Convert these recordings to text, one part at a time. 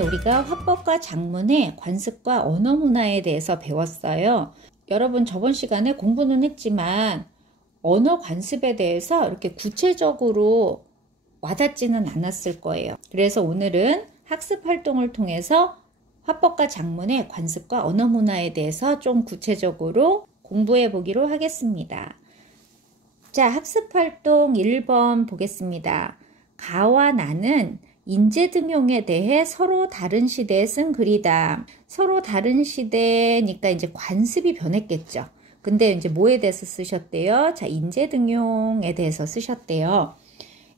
우리가 화법과 작문의 관습과 언어 문화에 대해서 배웠어요. 여러분 저번 시간에 공부는 했지만 언어 관습에 대해서 이렇게 구체적으로 와닿지는 않았을 거예요. 그래서 오늘은 학습 활동을 통해서 화법과 작문의 관습과 언어 문화에 대해서 좀 구체적으로 공부해 보기로 하겠습니다. 자, 학습 활동 1번 보겠습니다. 가와 나는 인재 등용에 대해 서로 다른 시대에 쓴 글이다. 서로 다른 시대니까 이제 관습이 변했겠죠. 근데 이제 뭐에 대해서 쓰셨대요? 자, 인재 등용에 대해서 쓰셨대요.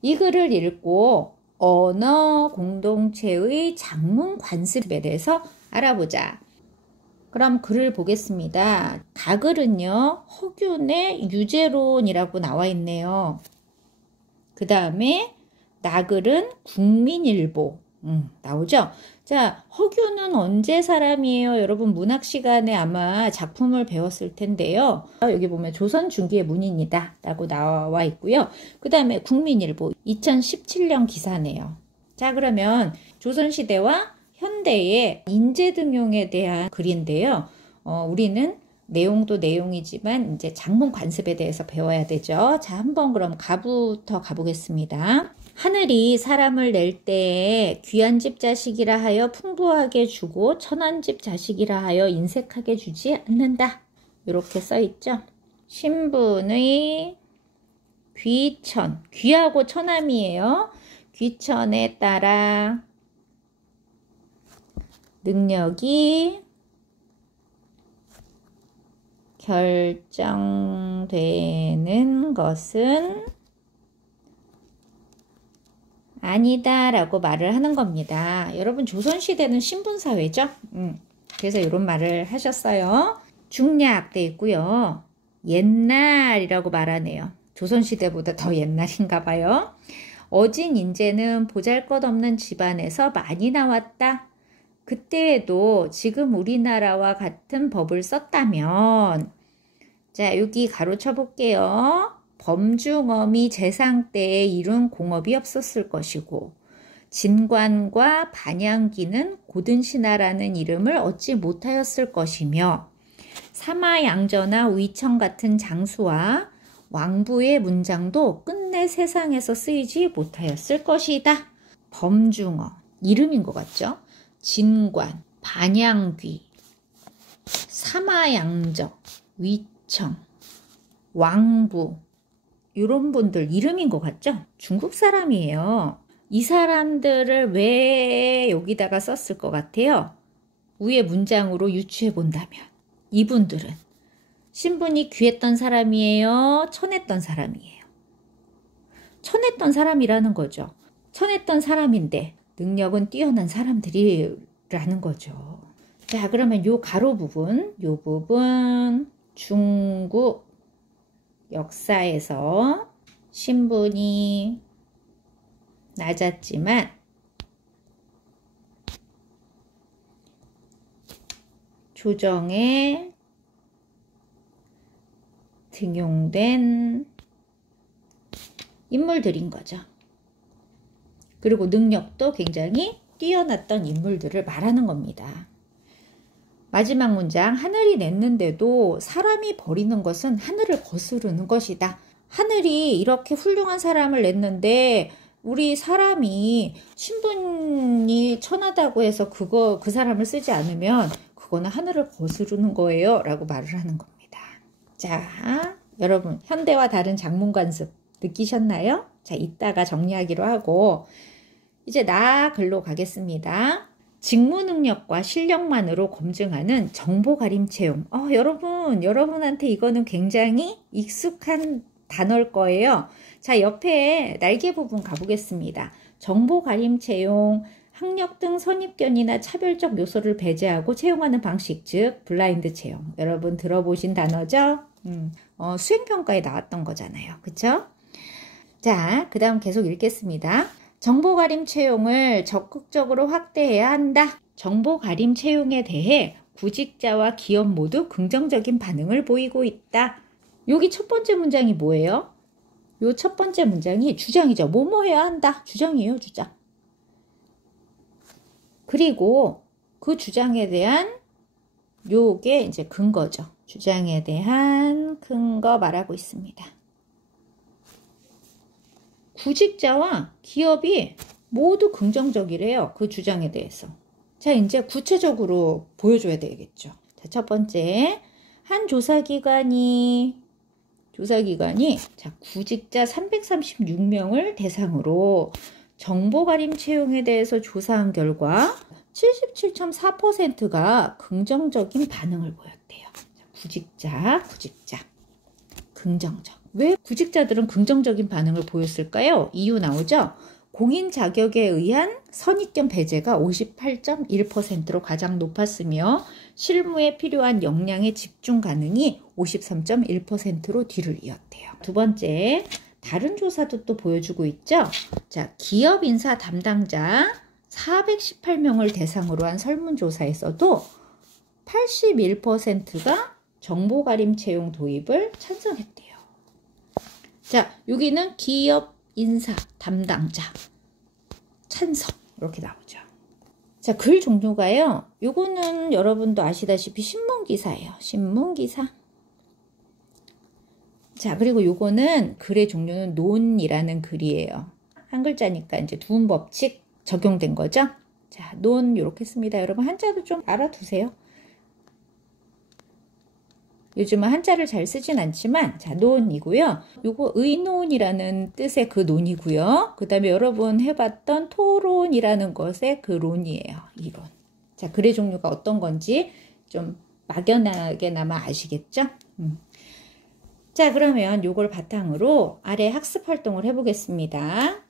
이 글을 읽고 언어 공동체의 작문 관습에 대해서 알아보자. 그럼 글을 보겠습니다. 가글은요, 허균의 유제론이라고 나와 있네요. 그 다음에 나글은 국민일보 나오죠? 자, 허균은 언제 사람이에요? 여러분 문학 시간에 아마 작품을 배웠을 텐데요. 여기 보면 조선 중기의 문인이다 라고 나와 있고요. 그 다음에 국민일보 2017년 기사네요. 자, 그러면 조선시대와 현대의 인재 등용에 대한 글인데요. 우리는 내용도 내용이지만 이제 작문 관습에 대해서 배워야 되죠. 자, 한번 그럼 가부터 가보겠습니다. 하늘이 사람을 낼 때에 귀한 집 자식이라 하여 풍부하게 주고 천한 집 자식이라 하여 인색하게 주지 않는다. 이렇게 써 있죠. 신분의 귀천, 귀하고 천함이에요. 귀천에 따라 능력이 결정되는 것은 아니다 라고 말을 하는 겁니다. 여러분 조선시대는 신분사회죠. 그래서 이런 말을 하셨어요. 중략 돼 있고요. 옛날이라고 말하네요. 조선시대보다 더 옛날인가 봐요. 어진 인재는 보잘것없는 집안에서 많이 나왔다. 그때에도 지금 우리나라와 같은 법을 썼다면, 자, 여기 가로쳐 볼게요. 범중엄이 재상 때에 이룬 공업이 없었을 것이고, 진관과 반양기는 고든신하라는 이름을 얻지 못하였을 것이며, 사마양저나 위청 같은 장수와 왕부의 문장도 끝내 세상에서 쓰이지 못하였을 것이다. 범중엄, 이름인 것 같죠? 진관, 반양귀, 사마양저, 위청, 왕부 이런 분들 이름인 것 같죠? 중국 사람이에요. 이 사람들을 왜 여기다가 썼을 것 같아요? 위의 문장으로 유추해 본다면 이분들은 신분이 귀했던 사람이에요? 천했던 사람이에요? 천했던 사람이라는 거죠. 천했던 사람인데 능력은 뛰어난 사람들이라는 거죠. 자, 그러면 요 가로 부분, 요 부분 중국 역사에서 신분이 낮았지만 조정에 등용된 인물들인 거죠. 그리고 능력도 굉장히 뛰어났던 인물들을 말하는 겁니다. 마지막 문장, 하늘이 냈는데도 사람이 버리는 것은 하늘을 거스르는 것이다. 하늘이 이렇게 훌륭한 사람을 냈는데 우리 사람이 신분이 천하다고 해서 그 사람을 쓰지 않으면 그거는 하늘을 거스르는 거예요 라고 말을 하는 겁니다. 자, 여러분 현대와 다른 작문 관습 느끼셨나요? 자, 이따가 정리하기로 하고 이제 나 글로 가겠습니다. 직무 능력과 실력만으로 검증하는 정보 가림 채용. 여러분한테 이거는 굉장히 익숙한 단어일 거예요. 자, 옆에 날개 부분 가보겠습니다. 정보 가림 채용, 학력 등 선입견이나 차별적 요소를 배제하고 채용하는 방식, 즉 블라인드 채용. 여러분 들어보신 단어죠? 수행평가에 나왔던 거잖아요. 그쵸? 자, 그 다음 계속 읽겠습니다. 정보 가림 채용을 적극적으로 확대해야 한다. 정보 가림 채용에 대해 구직자와 기업 모두 긍정적인 반응을 보이고 있다. 여기 첫 번째 문장이 뭐예요? 요 첫 번째 문장이 주장이죠. 뭐뭐 해야 한다. 주장이에요, 주장. 그리고 그 주장에 대한 요게 이제 근거죠. 주장에 대한 근거 말하고 있습니다. 구직자와 기업이 모두 긍정적이래요. 그 주장에 대해서. 자, 이제 구체적으로 보여줘야 되겠죠. 자, 첫 번째, 한 조사기관이 자, 구직자 336명을 대상으로 정보가림 채용에 대해서 조사한 결과 77.4%가 긍정적인 반응을 보였대요. 구직자, 긍정적. 왜 구직자들은 긍정적인 반응을 보였을까요? 이유 나오죠? 공인 자격에 의한 선입견 배제가 58.1%로 가장 높았으며 실무에 필요한 역량의 집중 가능이 53.1%로 뒤를 이었대요. 두 번째, 다른 조사도 또 보여주고 있죠? 자, 기업 인사 담당자 418명을 대상으로 한 설문조사에서도 81%가 정보가림 채용 도입을 찬성했대요. 자, 여기는 기업 인사 담당자 찬성 이렇게 나오죠. 자, 글 종류가요. 요거는 여러분도 아시다시피 신문기사예요. 신문기사. 자, 그리고 요거는 글의 종류는 논이라는 글이에요. 한 글자니까 이제 두음 법칙 적용된 거죠. 자, 논 이렇게 씁니다. 여러분 한자도 좀 알아두세요. 요즘은 한자를 잘 쓰진 않지만 자, 논이고요. 요거 의논이라는 뜻의 그 논이고요. 그 다음에 여러분 해봤던 토론이라는 것의 그 론이에요. 이론. 자, 글의 종류가 어떤 건지 좀 막연하게나마 아시겠죠? 자, 그러면 요걸 바탕으로 아래 학습 활동을 해보겠습니다.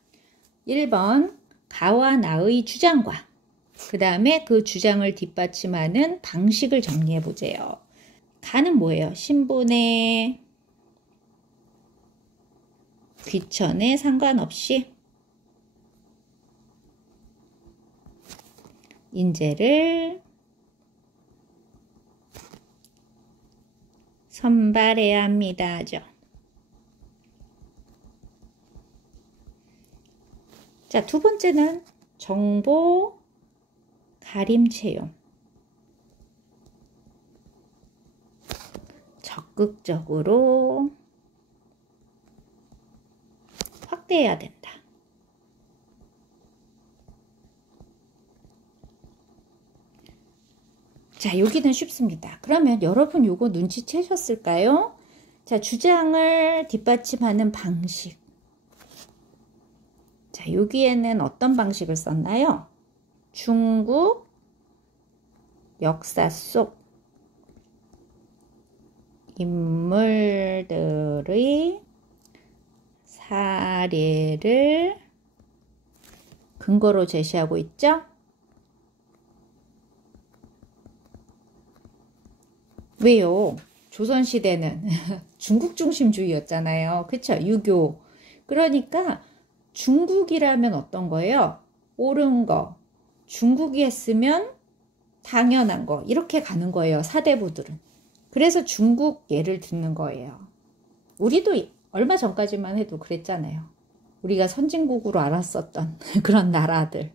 1번 가와 나의 주장과 그 다음에 그 주장을 뒷받침하는 방식을 정리해보세요. 가는 뭐예요? 신분에 귀천에 상관없이 인재를 선발해야 합니다죠. 자, 두 번째는 정보 가림 채용. 적극적으로 확대해야 된다. 자, 여기는 쉽습니다. 그러면 여러분 요거 눈치채셨을까요? 자, 주장을 뒷받침하는 방식. 자, 여기에는 어떤 방식을 썼나요? 중국 역사 속 인물들의 사례를 근거로 제시하고 있죠? 왜요? 조선시대는 중국 중심주의였잖아요. 그쵸? 유교. 그러니까 중국이라면 어떤 거예요? 옳은 거. 중국이 했으면 당연한 거. 이렇게 가는 거예요. 사대부들은. 그래서 중국 예를 듣는 거예요. 우리도 얼마 전까지만 해도 그랬잖아요. 우리가 선진국으로 알았었던 그런 나라들.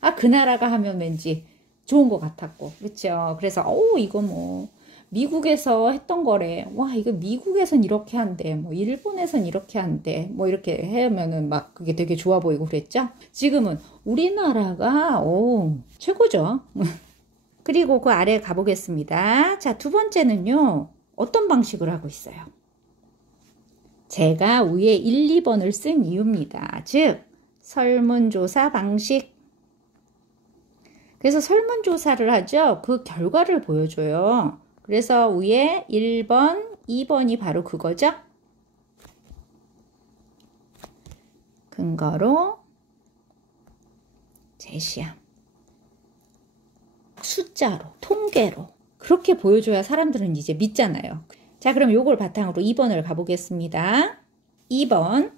아, 그 나라가 하면 왠지 좋은 것 같았고. 그렇죠? 그래서 이거 뭐 미국에서 했던 거래. 와, 이거 미국에선 이렇게 한대. 뭐 일본에선 이렇게 한대. 뭐 이렇게 하면은 막 그게 되게 좋아 보이고 그랬죠? 지금은 우리나라가 최고죠. 그리고 그 아래 가보겠습니다. 자, 두 번째는요. 어떤 방식을 하고 있어요? 제가 위에 1, 2번을 쓴 이유입니다. 즉, 설문조사 방식. 그래서 설문조사를 하죠. 그 결과를 보여줘요. 그래서 위에 1번, 2번이 바로 그거죠. 근거로 제시함. 숫자로, 통계로 그렇게 보여줘야 사람들은 이제 믿잖아요. 자, 그럼 요걸 바탕으로 2번을 가보겠습니다. 2번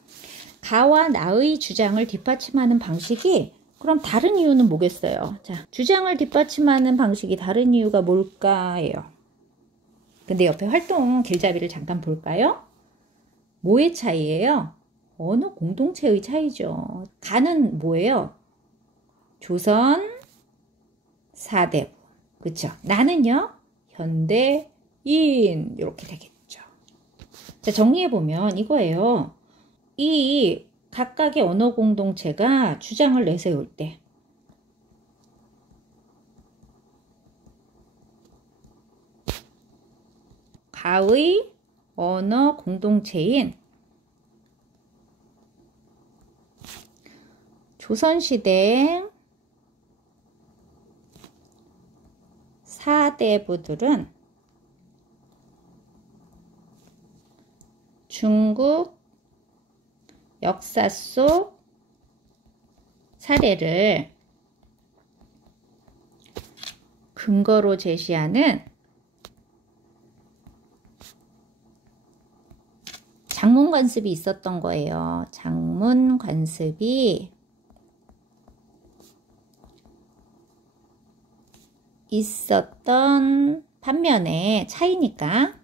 가와 나의 주장을 뒷받침하는 방식이 그럼 다른 이유는 뭐겠어요? 자, 주장을 뒷받침하는 방식이 다른 이유가 뭘까요? 근데 옆에 활동 길잡이를 잠깐 볼까요? 뭐의 차이예요? 언어 공동체의 차이죠. 가는 뭐예요? 조선 사대부. 그쵸? 나는요, 현대인. 이렇게 되겠죠. 자, 정리해보면 이거예요. 이 각각의 언어 공동체가 주장을 내세울 때, 가의 언어 공동체인 조선시대 사대부들은 중국 역사 속 사례를 근거로 제시하는 장문 관습이 있었던 거예요. 장문 관습이 있었던 반면에 차이니까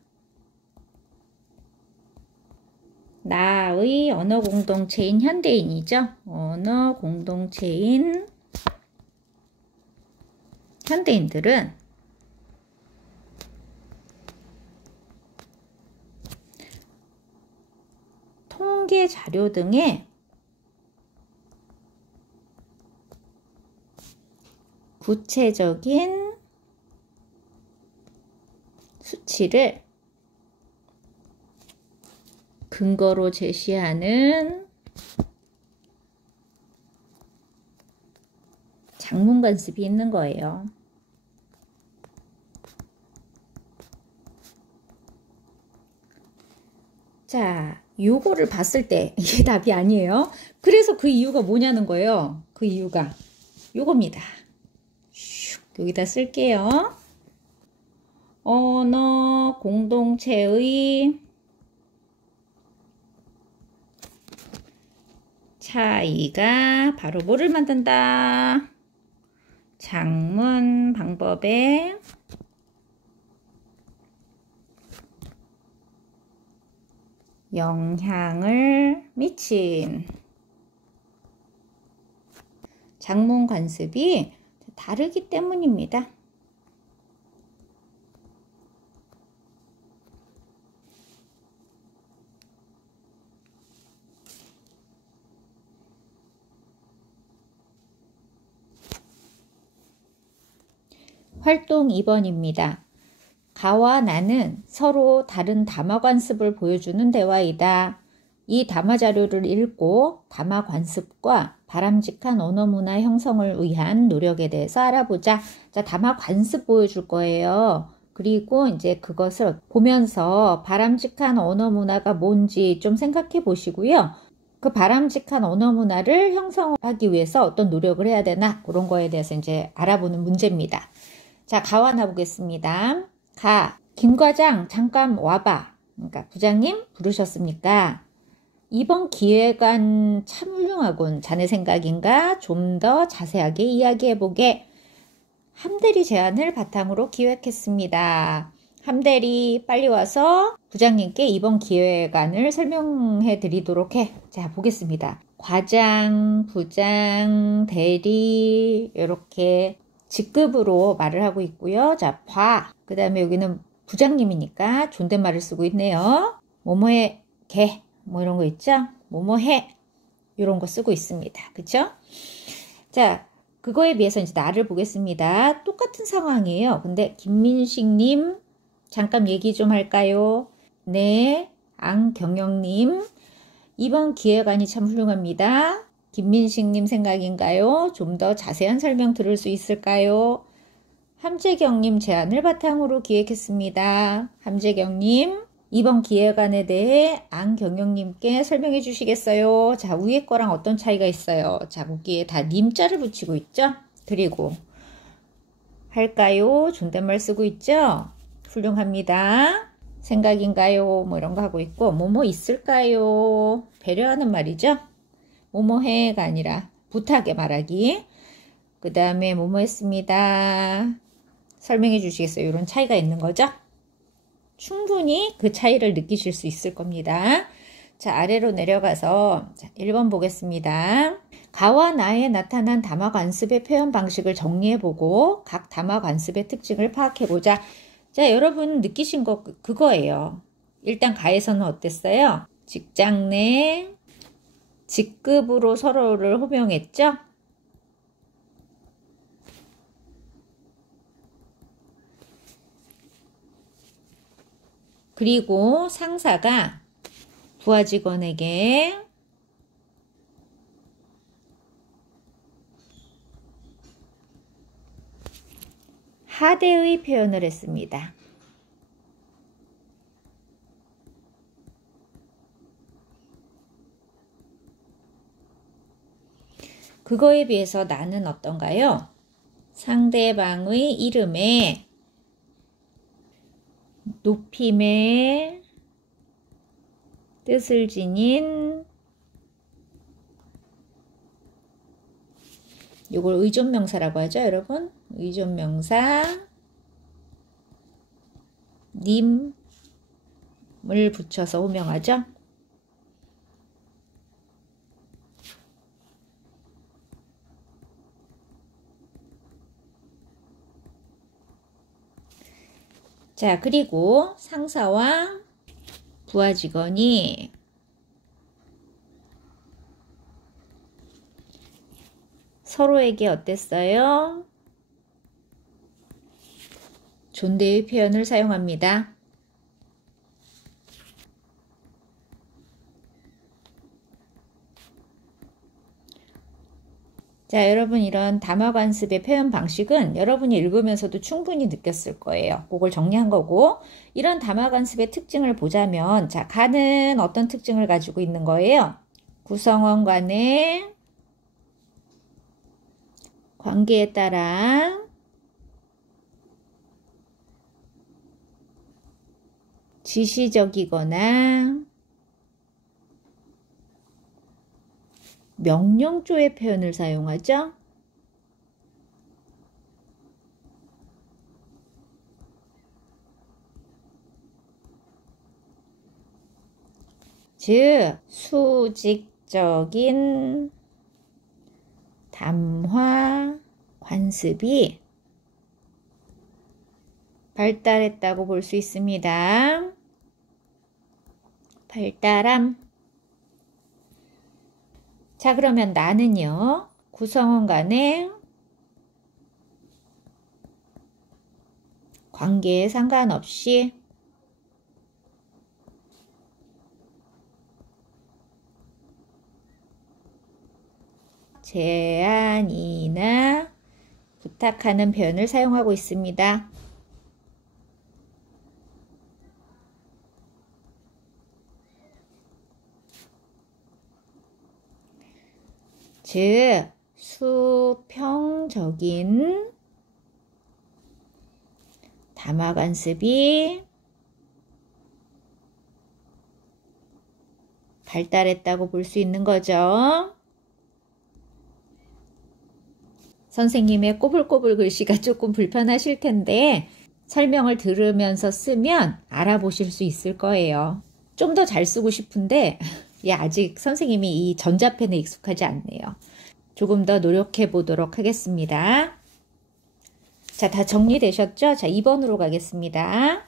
나의 언어 공동체인 현대인이죠. 언어 공동체인 현대인들은 통계 자료 등의 구체적인 수치를 근거로 제시하는 장문 관습이 있는 거예요. 자, 요거를 봤을 때 이게 답이 아니에요. 그래서 그 이유가 뭐냐는 거예요. 그 이유가 요겁니다. 여기다 쓸게요. 언어 공동체의 차이가 바로 뭐를 만든다? 장문 방법에 영향을 미친 장문 관습이 다르기 때문입니다. 활동 2번입니다. 가와 나는 서로 다른 담화 관습을 보여주는 대화이다. 이 담화 자료를 읽고 담화 관습과 바람직한 언어 문화 형성을 위한 노력에 대해서 알아보자. 자, 담화 관습 보여줄 거예요. 그리고 이제 그것을 보면서 바람직한 언어 문화가 뭔지 좀 생각해 보시고요. 그 바람직한 언어 문화를 형성하기 위해서 어떤 노력을 해야 되나 그런 거에 대해서 이제 알아보는 문제입니다. 자, 가와 나 보겠습니다. 가, 김 과장 잠깐 와봐. 그러니까 부장님 부르셨습니까? 이번 기획안 참 훌륭하군. 자네 생각인가? 좀 더 자세하게 이야기해보게. 함대리 제안을 바탕으로 기획했습니다. 함대리 빨리 와서 부장님께 이번 기획안을 설명해 드리도록 해. 자, 보겠습니다. 과장, 부장, 대리 이렇게 직급으로 말을 하고 있고요. 자, 봐. 그 다음에 여기는 부장님이니까 존댓말을 쓰고 있네요. 뭐뭐해, 개. 뭐 이런 거 있죠? 뭐뭐해. 이런 거 쓰고 있습니다. 그쵸? 자, 그거에 비해서 이제 나를 보겠습니다. 똑같은 상황이에요. 근데 김민식님, 잠깐 얘기 좀 할까요? 네, 안경영님. 이번 기획안이 참 훌륭합니다. 김민식님 생각인가요? 좀 더 자세한 설명 들을 수 있을까요? 함재경님 제안을 바탕으로 기획했습니다. 함재경님, 이번 기획안에 대해 안경영님께 설명해 주시겠어요? 자, 위에 거랑 어떤 차이가 있어요? 자, 거기에 다 님자를 붙이고 있죠? 그리고 할까요? 존댓말 쓰고 있죠? 훌륭합니다. 생각인가요? 뭐 이런 거 하고 있고, 뭐뭐 있을까요? 배려하는 말이죠? 뭐뭐해가 아니라 부탁에 말하기. 그 다음에 뭐뭐 했습니다. 설명해 주시겠어요? 이런 차이가 있는 거죠? 충분히 그 차이를 느끼실 수 있을 겁니다. 자, 아래로 내려가서 자, 1번 보겠습니다. 가와 나에 나타난 담화 관습의 표현 방식을 정리해보고 각 담화 관습의 특징을 파악해보자. 자, 여러분 느끼신 거 그거예요. 일단 가에서는 어땠어요? 직장 내 직급으로 서로를 호명했죠? 그리고 상사가 부하 직원에게 하대의 표현을 했습니다. 그거에 비해서 나는 어떤가요? 상대방의 이름에 높임의 뜻을 지닌 이걸 의존명사라고 하죠, 여러분. 의존명사 님을 붙여서 호명하죠. 자, 그리고 상사와 부하 직원이 서로에게 어땠어요? 존대의 표현을 사용합니다. 자, 여러분 이런 담화 관습의 표현 방식은 여러분이 읽으면서도 충분히 느꼈을 거예요. 그걸 정리한 거고, 이런 담화 관습의 특징을 보자면, 자, 가는 어떤 특징을 가지고 있는 거예요? 구성원 간의 관계에 따라 지시적이거나 명령조의 표현을 사용하죠. 즉, 수직적인 담화 관습이 발달했다고 볼 수 있습니다. 발달함. 자, 그러면 나는요, 구성원 간의 관계에 상관없이 제안이나 부탁하는 표현을 사용하고 있습니다. 즉, 수평적인 담화 관습이 발달했다고 볼 수 있는 거죠. 선생님의 꼬불꼬불 글씨가 조금 불편하실 텐데 설명을 들으면서 쓰면 알아보실 수 있을 거예요. 좀 더 잘 쓰고 싶은데 아직 선생님이 이 전자펜에 익숙하지 않네요. 조금 더 노력해 보도록 하겠습니다. 자, 다 정리되셨죠? 자, 2번으로 가겠습니다.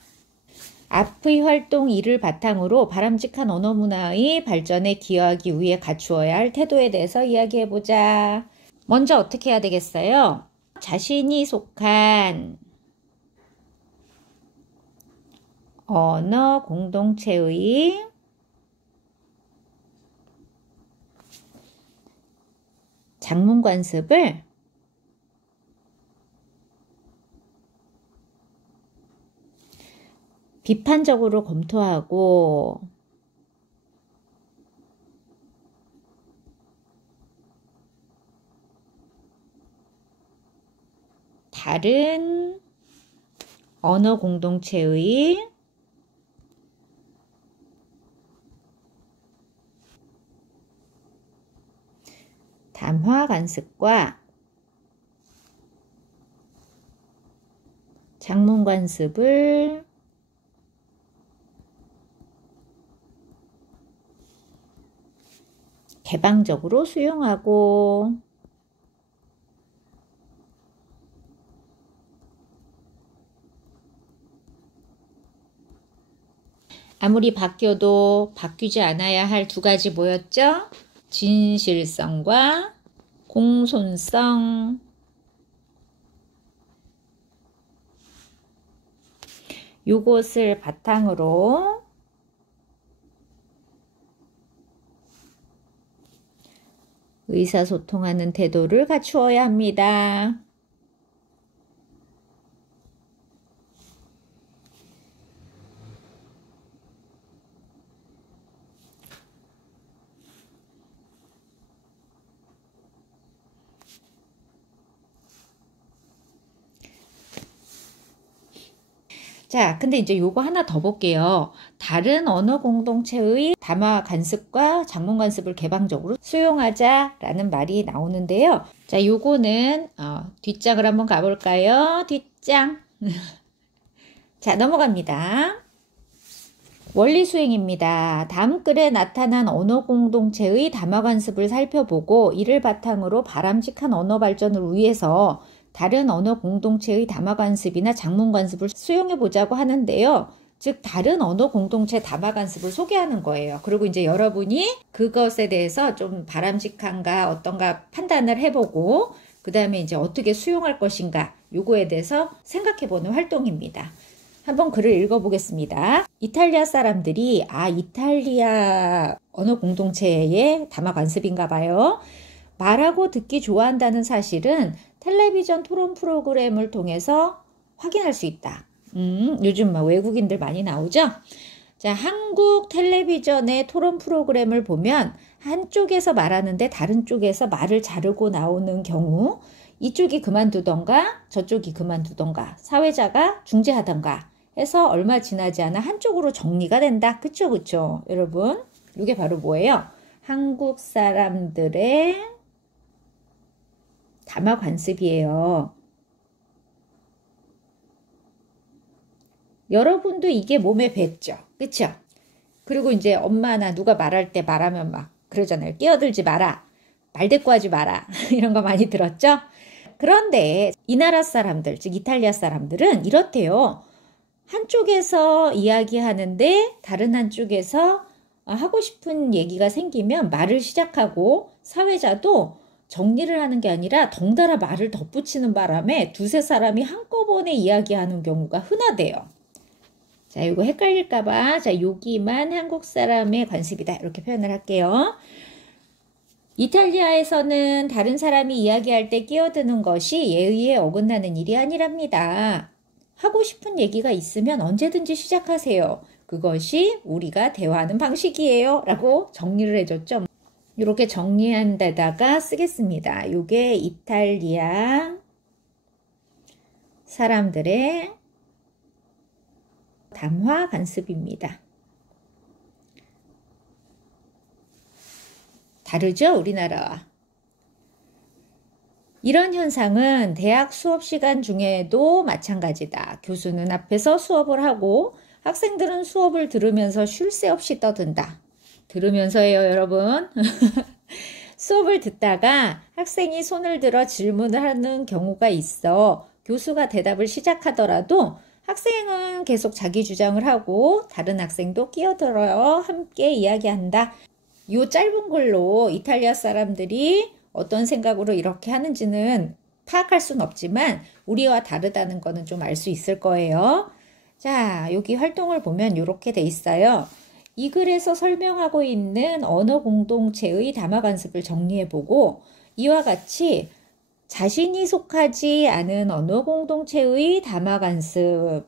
앞의 활동 2를 바탕으로 바람직한 언어 문화의 발전에 기여하기 위해 갖추어야 할 태도에 대해서 이야기해 보자. 먼저 어떻게 해야 되겠어요? 자신이 속한 언어 공동체의 작문 관습을 비판적으로 검토하고 다른 언어 공동체의 담화 관습과 작문 관습을 개방적으로 수용하고 아무리 바뀌어도 바뀌지 않아야 할 두 가지 뭐였죠? 진실성과 공손성. 요것을 바탕으로 의사소통하는 태도를 갖추어야 합니다. 자, 근데 이제 요거 하나 더 볼게요. 다른 언어 공동체의 담화 관습과 작문 관습을 개방적으로 수용하자라는 말이 나오는데요. 자, 요거는 뒷장을 한번 가볼까요? 뒷장. 자, 넘어갑니다. 원리 수행입니다. 다음 글에 나타난 언어 공동체의 담화 관습을 살펴보고 이를 바탕으로 바람직한 언어 발전을 위해서 다른 언어 공동체의 담화 관습이나 작문 관습을 수용해 보자고 하는데요. 즉 다른 언어 공동체 담화 관습을 소개하는 거예요. 그리고 이제 여러분이 그것에 대해서 좀 바람직한가 어떤가 판단을 해보고 그 다음에 이제 어떻게 수용할 것인가 요거에 대해서 생각해 보는 활동입니다. 한번 글을 읽어보겠습니다. 이탈리아 사람들이 이탈리아 언어 공동체의 담화 관습인가 봐요. 말하고 듣기 좋아한다는 사실은 텔레비전 토론 프로그램을 통해서 확인할 수 있다. 요즘 외국인들 많이 나오죠? 자, 한국 텔레비전의 토론 프로그램을 보면 한쪽에서 말하는데 다른 쪽에서 말을 자르고 나오는 경우 이쪽이 그만두던가 저쪽이 그만두던가 사회자가 중재하던가 해서 얼마 지나지 않아 한쪽으로 정리가 된다. 그쵸 그쵸 여러분? 이게 바로 뭐예요? 한국 사람들의 담화 관습이에요. 여러분도 이게 몸에 뱄죠? 그쵸? 그리고 이제 엄마나 누가 말할 때 말하면 막 그러잖아요. 끼어들지 마라. 말대꾸하지 마라. 이런 거 많이 들었죠? 그런데 이 나라 사람들, 즉 이탈리아 사람들은 이렇대요. 한쪽에서 이야기하는데 다른 한쪽에서 하고 싶은 얘기가 생기면 말을 시작하고 사회자도 정리를 하는 게 아니라 덩달아 말을 덧붙이는 바람에 두세 사람이 한꺼번에 이야기하는 경우가 흔하대요. 자, 이거 헷갈릴까봐 자, 여기만 한국 사람의 관습이다 이렇게 표현을 할게요. 이탈리아에서는 다른 사람이 이야기할 때 끼어드는 것이 예의에 어긋나는 일이 아니랍니다. 하고 싶은 얘기가 있으면 언제든지 시작하세요. 그것이 우리가 대화하는 방식이에요. 라고 정리를 해줬죠. 이렇게 정리한 데다가 쓰겠습니다. 요게 이탈리아 사람들의 담화 관습입니다. 다르죠? 우리나라와. 이런 현상은 대학 수업 시간 중에도 마찬가지다. 교수는 앞에서 수업을 하고 학생들은 수업을 들으면서 쉴 새 없이 떠든다. 들으면서예요, 여러분. 수업을 듣다가 학생이 손을 들어 질문을 하는 경우가 있어 교수가 대답을 시작하더라도 학생은 계속 자기 주장을 하고 다른 학생도 끼어들어 함께 이야기한다. 이 짧은 글로 이탈리아 사람들이 어떤 생각으로 이렇게 하는지는 파악할 수는 없지만 우리와 다르다는 거는 좀 알 수 있을 거예요. 자, 여기 활동을 보면 이렇게 돼 있어요. 이 글에서 설명하고 있는 언어 공동체의 담화 관습을 정리해보고 이와 같이 자신이 속하지 않은 언어 공동체의 담화 관습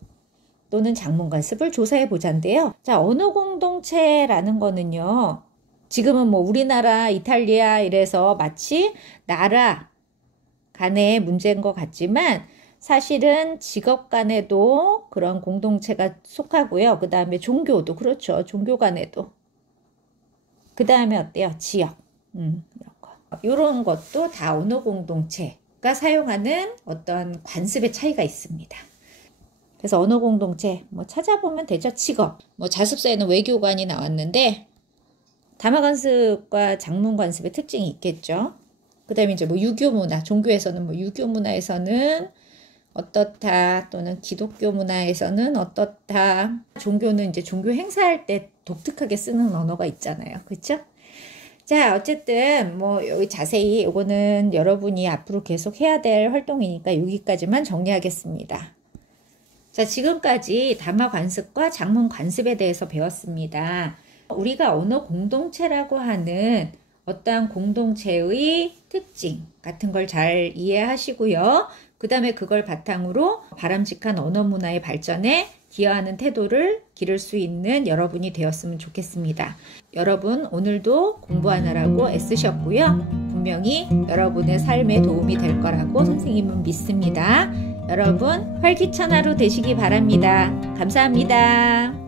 또는 작문 관습을 조사해 보자인데요. 자, 언어 공동체라는 거는요. 지금은 뭐 우리나라, 이탈리아 이래서 마치 나라 간의 문제인 것 같지만 사실은 직업 간에도 그런 공동체가 속하고요. 그 다음에 종교도 그렇죠. 종교 간에도. 그 다음에 어때요? 지역. 이런 거. 이런 것도 다 언어 공동체가 사용하는 어떤 관습의 차이가 있습니다. 그래서 언어 공동체 뭐 찾아보면 되죠. 직업. 뭐 자습서에는 외교관이 나왔는데 담화관습과 장문관습의 특징이 있겠죠. 그 다음에 이제 뭐 유교 문화, 종교에서는 뭐 유교 문화에서는 어떻다, 또는 기독교 문화에서는 어떻다. 종교는 이제 종교 행사할 때 독특하게 쓰는 언어가 있잖아요. 그렇죠? 자, 어쨌든 뭐 여기 자세히 이거는 여러분이 앞으로 계속 해야 될 활동이니까 여기까지만 정리하겠습니다. 자, 지금까지 담화관습과 장문관습에 대해서 배웠습니다. 우리가 언어 공동체라고 하는 어떠한 공동체의 특징 같은 걸 잘 이해하시고요. 그 다음에 그걸 바탕으로 바람직한 언어 문화의 발전에 기여하는 태도를 기를 수 있는 여러분이 되었으면 좋겠습니다. 여러분 오늘도 공부하느라고 애쓰셨고요. 분명히 여러분의 삶에 도움이 될 거라고 선생님은 믿습니다. 여러분 활기찬 하루 되시기 바랍니다. 감사합니다.